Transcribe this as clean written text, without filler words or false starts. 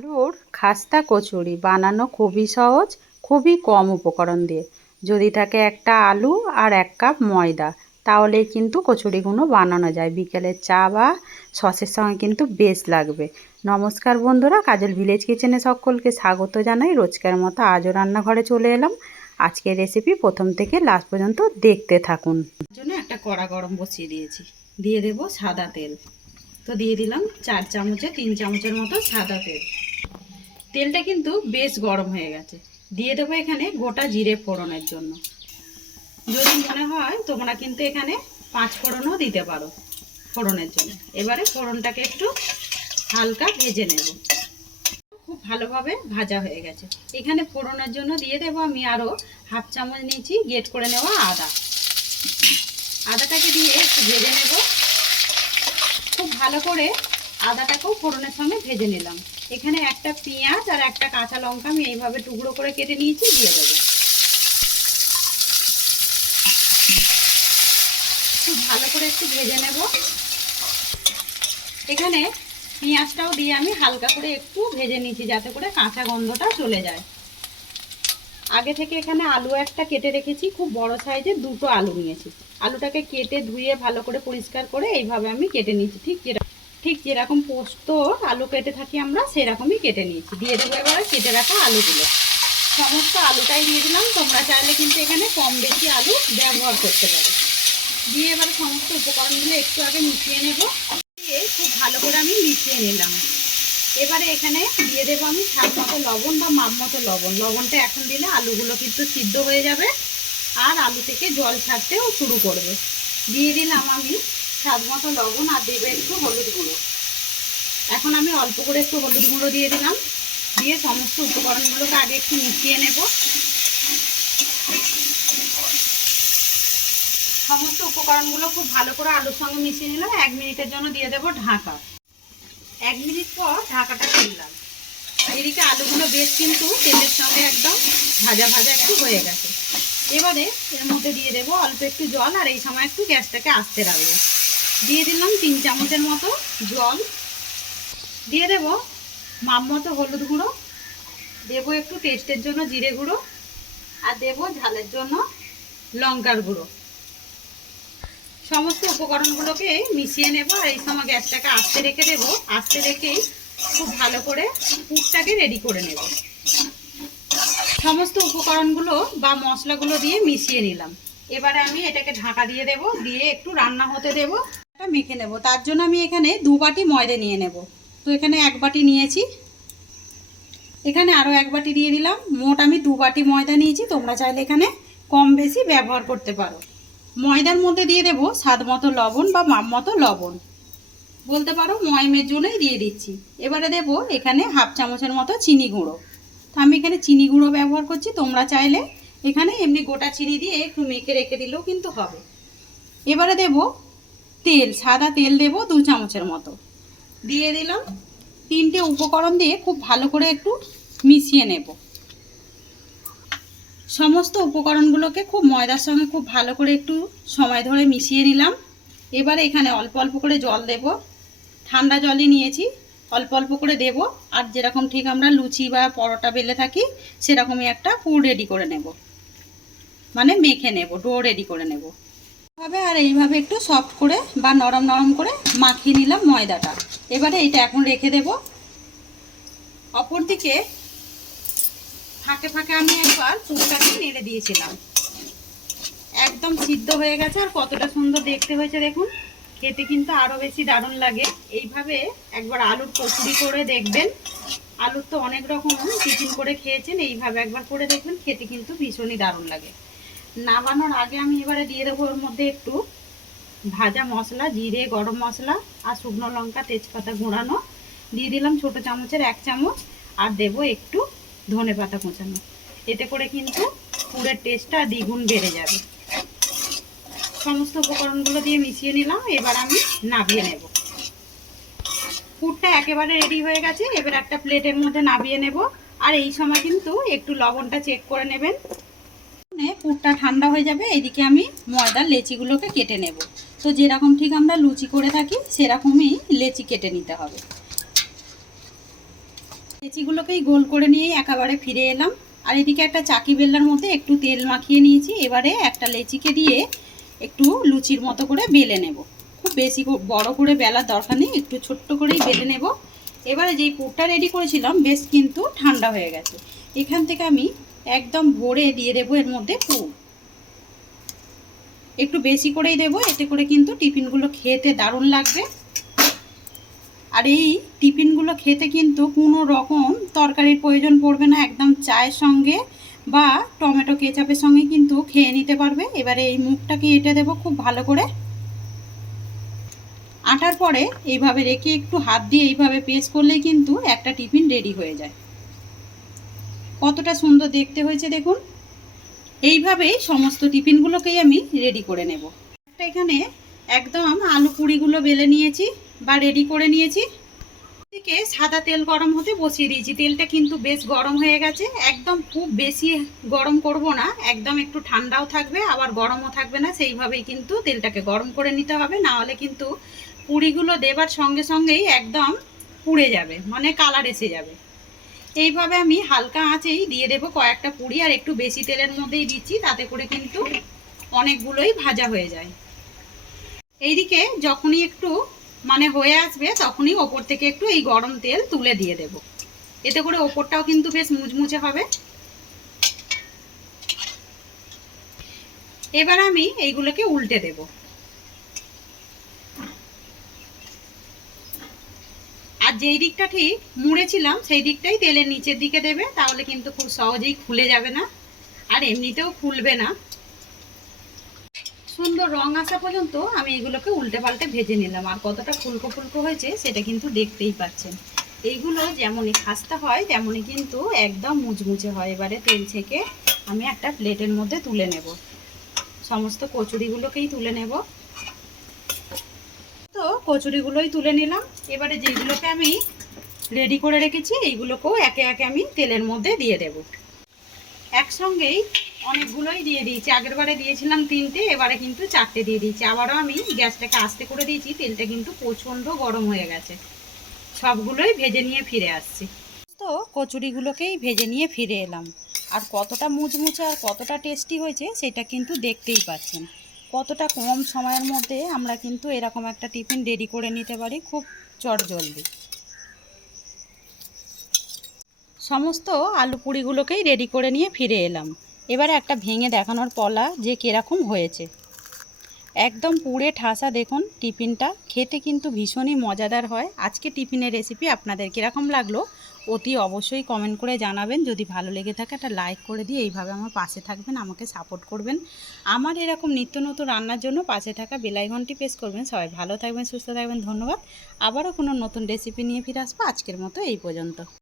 আলুর খাস্তা কচুরি বানানো খুবই সহজ, খুবই কম উপকরণ দিয়ে। যদি থাকে একটা আলু আর 1 কাপ ময়দা, তাহলেই কিন্তু কচুরিগুলো বানানো যায়। বিকেলের চা বা সসের সঙ্গে কিন্তু বেশ লাগবে। নমস্কার বন্ধুরা, কাজল ভিলেজ কিচেনে সকলকে স্বাগত জানাই। রোজকার মতো আজও রান্নাঘরে চলে এলাম। আজকের রেসিপি প্রথম থেকে লাস্ট পর্যন্ত দেখতে থাকুন। তার জন্য একটা কড়া গরম বসিয়ে দিয়েছি, দিয়ে দেব সাদা তেল। তো দিয়ে দিলাম 4 চামচে 3 চামচের মতো সাদা তেল। তেলটা কিন্তু বেশ গরম হয়ে গেছে। দিয়ে দেবো এখানে গোটা জিরে ফোড়নের জন্য। যদি মনে হয় তোমরা কিন্তু এখানে 5 ফোড়নও দিতে পারো ফোড়নের জন্য। এবারে ফোড়নটাকে একটু হালকা ভেজে নেব। খুব ভালোভাবে ভাজা হয়ে গেছে। এখানে ফোড়নের জন্য দিয়ে দেবো আমি আরও হাফ চামচ নিয়েছি গ্রেট করে নেওয়া আদা। আদাটাকে দিয়ে একটু ভেজে নেব। খুব ভালো করে আদাটাকেও ফোড়নের সঙ্গে ভেজে নিলাম। এখানে একটা পেঁয়াজ আর একটা কাঁচা লঙ্কা আমি এইভাবে টুকরো করে কেটে নিয়েছি, দিয়ে দেবো। খুব ভালো করে একটু ভেজে নেব। এখানে পেঁয়াজটাও দিয়ে আমি হালকা করে একটু ভেজে নিয়েছি, যাতে করে কাঁচা গন্ধটা চলে যায়। আগে থেকে এখানে আলু একটা কেটে রেখেছি, খুব বড় সাইজের 2টো আলু নিয়েছি। আলুটাকে কেটে ধুয়ে ভালো করে পরিষ্কার করে এইভাবে আমি কেটে নিয়েছি। ঠিক যেরকম পোস্ত আলু কেটে থাকি আমরা, সেরকমই কেটে নিয়েছি। দিয়ে দেবো এবারে কেটে রাখা আলুগুলো। সমস্ত আলুটাই দিয়ে দিলাম। তোমরা চাইলে কিন্তু এখানে কম বেশি আলু ব্যবহার করতে পারো। দিয়ে এবার সমস্ত উপকরণগুলো একটু আগে মিশিয়ে নেব। দিয়ে খুব ভালো করে আমি মিশিয়ে নিলাম। এবারে এখানে দিয়ে দেবো আমি স্বাদ মতো লবণ বা মাপ মতো লবণ। লবণটা এখন দিলে আলুগুলো কিন্তু সিদ্ধ হয়ে যাবে আর আলু থেকে জল ছাড়তেও শুরু করবে। দিয়ে দিলাম আমি স্বাদ মতো লবণ আর দেবো একটু হলুদ গুঁড়ো। এখন আমি অল্প করে একটু হলুদ গুঁড়ো দিয়ে দিলাম। দিয়ে সমস্ত উপকরণগুলোকে আগে একটু মিশিয়ে নেব। সমস্ত উপকরণগুলো খুব ভালো করে আলুর সঙ্গে মিশিয়ে নিলাম। 1 মিনিটের জন্য দিয়ে দেবো ঢাকা। 1 মিনিট পর ঢাকাটা খুললাম। এদিকে আলুগুলো বেশ কিন্তু তেলের সঙ্গে একদম ভাজা ভাজা একটু হয়ে গেছে। এবারে এর মধ্যে দিয়ে দেবো অল্প একটু জল, আর এই সময় একটু গ্যাসটাকে আস্তে রাখবো। দিয়ে দিলাম 3 চামচের মতো জল। দিয়ে দেবো মাপ মতো হলুদ গুঁড়ো, দেবো একটু টেস্টের জন্য জিরে গুঁড়ো, আর দেবো ঝালের জন্য লঙ্কার গুঁড়ো। সমস্ত উপকরণগুলোকে মিশিয়ে নেব। আর এই সময় গ্যাসটাকে আস্তে রেখে দেবো। আস্তে রেখেই খুব ভালো করে পুরটাকে রেডি করে নেব। সমস্ত উপকরণগুলো বা মশলাগুলো দিয়ে মিশিয়ে নিলাম। এবারে আমি এটাকে ঢাকা দিয়ে দেব, দিয়ে একটু রান্না হতে দেব। এটা মেখে নেব। তার জন্য আমি এখানে 2 বাটি ময়দা নিয়ে নেব। তো এখানে 1 বাটি নিয়েছি, এখানে আরও 1 বাটি দিয়ে দিলাম। মোট আমি 2 বাটি ময়দা নিয়েছি। তোমরা চাইলে এখানে কম বেশি ব্যবহার করতে পারো। ময়দার মধ্যে দিয়ে দেবো স্বাদ মতো লবণ বা মাপ মতো লবণ, বলতে পারো ময়মের জন্যই দিয়ে দিচ্ছি। এবারে দেবো এখানে হাফ চামচের মতো চিনি গুঁড়ো। তো আমি এখানে চিনি গুঁড়ো ব্যবহার করছি। তোমরা চাইলে এখানে এমনি গোটা চিনি দিয়ে একটু মেখে রেখে দিলেও কিন্তু হবে। এবারে দেবো তেল, সাদা তেল দেবো 2 চামচের মতো। দিয়ে দিলাম। 3টে উপকরণ দিয়ে খুব ভালো করে একটু মিশিয়ে নেব। সমস্ত উপকরণগুলোকে খুব ময়দার সঙ্গে খুব ভালো করে একটু সময় ধরে মিশিয়ে নিলাম। এবারে এখানে অল্প অল্প করে জল দেব। ঠান্ডা জলই নিয়েছি, অল্প অল্প করে দেব। আর যেরকম ঠিক আমরা লুচি বা পরোটা বেলে থাকি, সেরকমই একটা পুর রেডি করে নেব, মানে মেখে নেব, ডো রেডি করে নেব ভাবে। আর এইভাবে একটু সফট করে বা নরম নরম করে মাখিয়ে নিলাম ময়দাটা। এবারে এটা এখন রেখে দেব। অপরদিকে ফাঁকে ফাঁকে আমি একবার পুরটাকে নেড়ে দিয়েছিলাম। একদম সিদ্ধ হয়ে গেছে। আর কতটা সুন্দর দেখতে হয়েছে দেখুন। খেতে কিন্তু আরও বেশি দারুণ লাগে। এইভাবে একবার আলুর কচুরি করে দেখবেন। আলুর তো অনেক রকম টিফিন করে খেয়েছেন, এইভাবে একবার করে দেখবেন, খেতে কিন্তু ভীষণই দারুণ লাগে। নামানোর আগে আমি এবারে দিয়ে দেবো ওর মধ্যে একটু ভাজা মশলা, জিরে, গরম মশলা আর শুকনো লঙ্কা, তেজপাতা গুঁড়ানো দিয়ে দিলাম ছোটো চামচের 1 চামচ। আর দেবো একটু ধনেপাতা কুচানো। এতে করে কিন্তু পুরের টেস্টটা দ্বিগুণ বেড়ে যাবে। সমস্ত উপকরণগুলো দিয়ে মিশিয়ে নিলাম। এবার আমি নামিয়ে নেব। পুরটা একেবারে রেডি হয়ে গেছে। এবার একটা প্লেটের মধ্যে নামিয়ে নেব। আর এই সময় কিন্তু একটু লবণটা চেক করে নেবেন। পুরটা ঠান্ডা হয়ে যাবে। এইদিকে আমি ময়দার লেচিগুলোকে কেটে নেব। তো যেরকম ঠিক আমরা লুচি করে থাকি সেরকমই লেচি কেটে নিতে হবে। লেচিগুলোকেই গোল করে নিয়ে একেবারে ফিরে এলাম। আর এদিকে একটা চাকি বেলনার মধ্যে একটু তেল মাখিয়ে নিয়েছি। এবারে একটা লেচিকে দিয়ে একটু লুচির মতো করে বেলে নেব। খুব বেশি বড় করে বেলার দরকার নেই, একটু ছোট্ট করেই বেলে নেব। এবারে যেই পুরটা রেডি করেছিলাম বেশ কিন্তু ঠান্ডা হয়ে গেছে। এখান থেকে আমি একদম ভরে দিয়ে দেবো এর মধ্যে পুর। একটু বেশি করেই দেবো, এতে করে কিন্তু টিফিনগুলো খেতে দারুণ লাগবে। আর এই টিফিনগুলো খেতে কিন্তু কোনো রকম তরকারির প্রয়োজন পড়বে না, একদম চায়ের সঙ্গে বা টমেটো কেচাপের সঙ্গে কিন্তু খেয়ে নিতে পারবে। এবারে এই মুখটাকে এঁটে দেবো খুব ভালো করে। আটার পরে এইভাবে রেখে একটু হাত দিয়ে এইভাবে প্রেস করলেই কিন্তু একটা টিফিন রেডি হয়ে যায়। কতটা সুন্দর দেখতে হয়েছে দেখুন। এইভাবেই সমস্ত টিফিনগুলোকেই আমি রেডি করে নেব। এখানে একদম আলু পুরিগুলো বেলে নিয়েছি বা রেডি করে নিয়েছি। এদিকে সাদা তেল গরম হতে বসিয়ে দিয়েছি। তেলটা কিন্তু বেশ গরম হয়ে গেছে। একদম খুব বেশি গরম করব না, একদম একটু ঠান্ডাও থাকবে আবার গরমও থাকবে না, সেইভাবেই কিন্তু তেলটাকে গরম করে নিতে হবে। না হলে কিন্তু পুরিগুলো দেবার সঙ্গে সঙ্গেই একদম পুড়ে যাবে, মানে কালার এসে যাবে। এইভাবে আমি হালকা আঁচেই দিয়ে দেবো কয়েকটা পুরি। আর একটু বেশি তেলের মধ্যেই দিচ্ছি, তাতে করে কিন্তু অনেকগুলোই ভাজা হয়ে যায়। এইদিকে যখনই একটু মানে হয়ে আসবে তখনই ওপর থেকে একটু এই গরম তেল তুলে দিয়ে দেব। এতে করে ওপরটাও কিন্তু বেশ মুচমুচে হবে। এবার আমি এইগুলোকে উল্টে দেব। আর যেই দিকটা ঠিক মুড়েছিলাম সেই দিকটাই তেলের নিচের দিকে দেবে, তাহলে কিন্তু খুব সহজেই খুলে যাবে না আর এমনিতেও ফুলবে না। সুন্দর রং আসা পর্যন্ত আমি এগুলোকে উল্টে পাল্টে ভেজে নিলাম। আর কতটা ফুলকো ফুলকো হয়েছে সেটা কিন্তু দেখতেই পাচ্ছেন। এইগুলো যেমনই খাস্তা হয় তেমনই কিন্তু একদম মুচমুচে হয়। এবারে তেল ছেঁকে আমি একটা প্লেটের মধ্যে তুলে নেব। সমস্ত কচুরিগুলোকেই তুলে নেব। তো কচুরিগুলোই তুলে নিলাম। এবারে যেগুলোকে আমি রেডি করে রেখেছি এইগুলোকেও একে একে আমি তেলের মধ্যে দিয়ে দেব। একসঙ্গেই অনেকগুলোই দিয়ে দিয়েছি। আগের বারে দিয়েছিলাম 3টে, এবারে কিন্তু 4টে দিয়ে দিয়েছি। আবারও আমি গ্যাসটাকে আস্তে করে দিয়েছি। তেলটা কিন্তু প্রচণ্ড গরম হয়ে গেছে। সবগুলোই ভেজে নিয়ে ফিরে আসছি। তো কচুরিগুলোকেই ভেজে নিয়ে ফিরে এলাম। আর কতটা মুচমুচে আর কতটা টেস্টি হয়েছে সেটা কিন্তু দেখতেই পাচ্ছেন। কতটা কম সময়ের মধ্যে আমরা কিন্তু এরকম একটা টিফিন রেডি করে নিতে পারি খুব চটজলদি। সমস্ত আলু পুরিগুলোকেই রেডি করে নিয়ে ফিরে এলাম। এবারে একটা ভেঙে দেখানোর পালা যে কীরকম হয়েছে। একদম পুড়ে ঠাসা দেখুন। টিফিনটা খেতে কিন্তু ভীষণই মজাদার হয়। আজকে টিফিনের রেসিপি আপনাদের কীরকম লাগলো অতি অবশ্যই কমেন্ট করে জানাবেন। যদি ভালো লেগে থাকে একটা লাইক করে দিয়ে এইভাবে আমার পাশে থাকবেন, আমাকে সাপোর্ট করবেন। আমার এরকম নিত্য নতুন রান্নার জন্য পাশে থাকা বেল আইকনটি প্রেস করবেন। সবাই ভালো থাকবেন, সুস্থ থাকবেন। ধন্যবাদ। আবারও কোনো নতুন রেসিপি নিয়ে ফিরে আসবো। আজকের মতো এই পর্যন্ত।